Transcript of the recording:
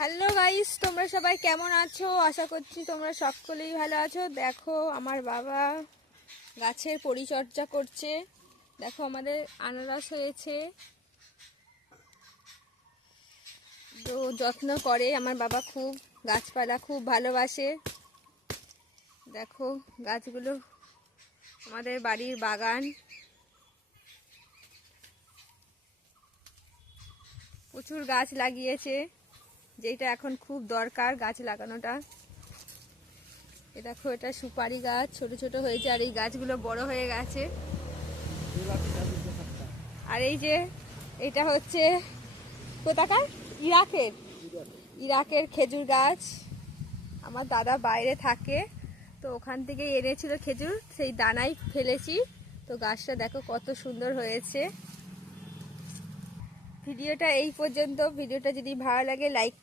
Hello guys, তোমরা সবাই কেমন আছো? আশা করছি তোমরা সকলেই ভালো আছো। দেখো আমার বাবা গাছের পরিচর্যা করছে। দেখো আমাদের আনারস হয়েছে, তো যত্ন করে আমার বাবা, খুব গাছপালা খুব ভালোবাসে। দেখো গাছগুলো, আমাদের বাড়ির বাগান, প্রচুর গাছ লাগিয়েছে, যেটা এখন খুব দরকার গাছ লাগানোটা। এ দেখো, এটা সুপারি গাছ, ছোট ছোট হয়েছে, আর এই গাছগুলো বড় হয়ে গেছে। আর এই যে এটা হচ্ছে কোথাকার, ইরাকের ইরাকের খেজুর গাছ। আমার দাদা বাইরে থাকে, তো ওখান থেকে এনেছিল খেজুর, সেই দানাই ফেলেছি। তো গাছটা দেখো কত সুন্দর হয়েছে। ভিডিওটা এই পর্যন্ত। ভিডিওটা যদি ভালো লাগে লাইক